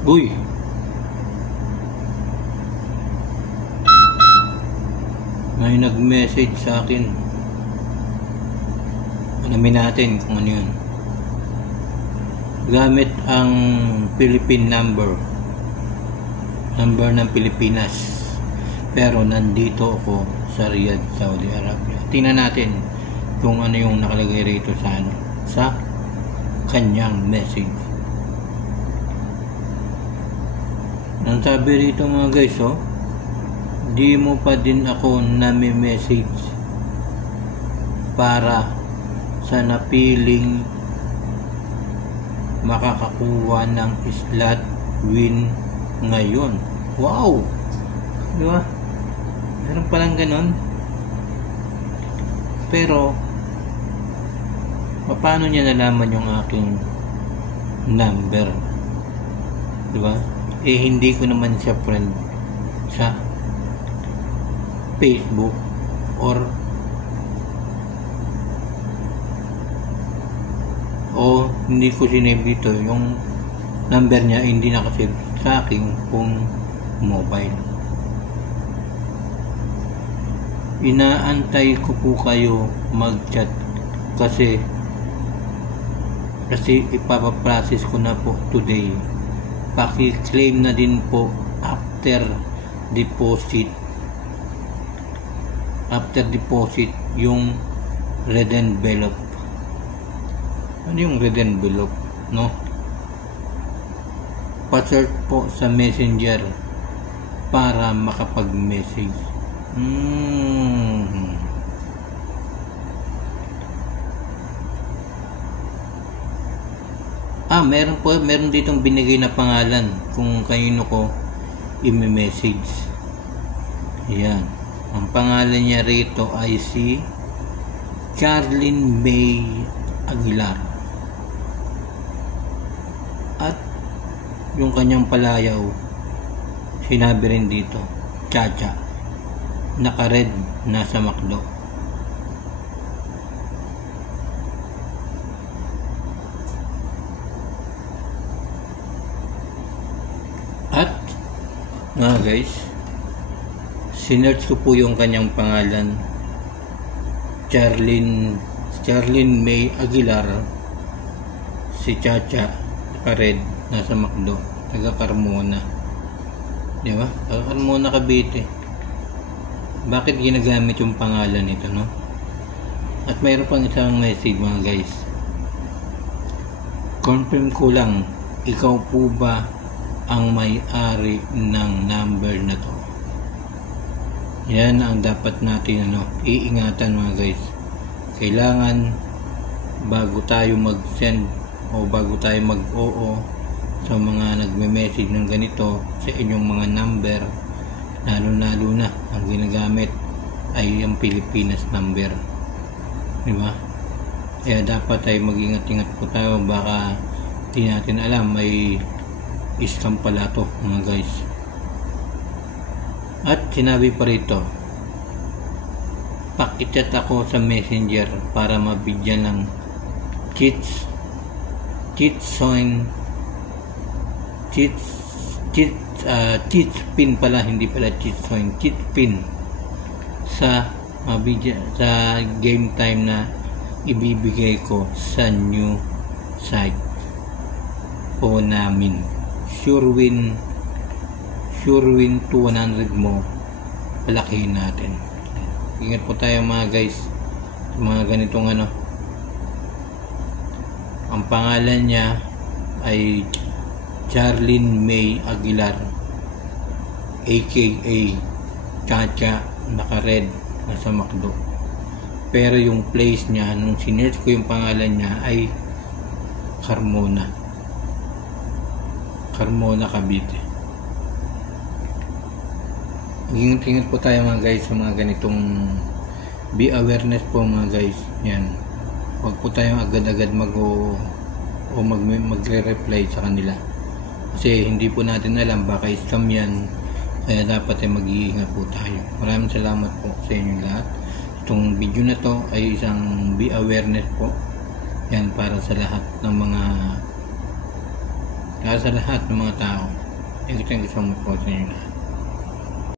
Uy! May nag-message sa akin. Alamin natin kung ano yun. Gamit ang Philippine number ng Pilipinas, pero nandito ako sa Riyadh, Saudi Arabia. Tingnan natin kung ano yung nakalagay rito sa kanyang message. Ang sabi rito mga guys, di mo pa din ako nami-message para sa napiling makakakuha ng slot win ngayon. Wow! Di ba? Meron palang ganon. Pero paano niya nalaman yung aking number? Di ba? Hindi ko naman siya friend sa Facebook o hindi ko sinave dito yung number niya, hindi nakasave sa aking phone mobile. Inaantay ko po kayo mag-chat kasi ipapaprocess ko na po today. Paki-claim na din po after deposit yung red envelope. Ano yung red envelope, no? Pa-search po sa messenger para makapag-message. Meron ditong binigay na pangalan kung kanino ko i-message. Ayan. Ang pangalan niya rito ay si Charlene May Aguilar. At yung kanyang palayaw, sinabi rin dito, Chacha. Naka-red, nasa McDo. At mga guys, sinearch ko po yung kanyang pangalan, Charlene May Aguilar, si Chacha, naka-red, nasa McDo, taga Carmona. Di ba? Taga Carmona, Cavite. Bakit ginagamit yung pangalan nito, no? At mayroon pang isang message mga guys. Confirm ko lang, ikaw po ba ang may-ari ng number na to? Yan ang dapat natin iingatan mga guys. Kailangan bago tayo mag-send o bago tayo mag-oo sa mga nagme-message ng ganito sa inyong mga number, lalo na ang ginagamit ay ang Pilipinas number. Diba? Kaya dapat ay mag-ingat-ingat po tayo, baka di natin alam may scam pala to mga guys. At sinabi pa rito, pakichat ako sa messenger para mabigyan ng cheat pin pala, hindi pala cheat pin sa game time na ibibigay ko sa new site po namin. Sure win to 100 mo, palakihin natin. Ingat po tayo mga guys sa mga ganitong ang pangalan niya ay Charlene May Aguilar, aka Chacha, naka-red, nasa McDo. Pero yung place niya, nung sinearch ko yung pangalan niya, ay Carmona, Cavite. Ingat-ingat po tayo mga guys sa mga ganitong, be awareness po mga guys. Yan, huwag po tayong agad-agad magre-reply sa kanila kasi hindi po natin alam, baka scam yan. Kaya dapat ay mag-iingat po tayo. Maraming salamat po sa inyo lahat. Itong video na to ay isang be awareness po yan para sa lahat ng mga Para sa lahat ng mga tao. Ito yung gusto mo po sa inyo lahat.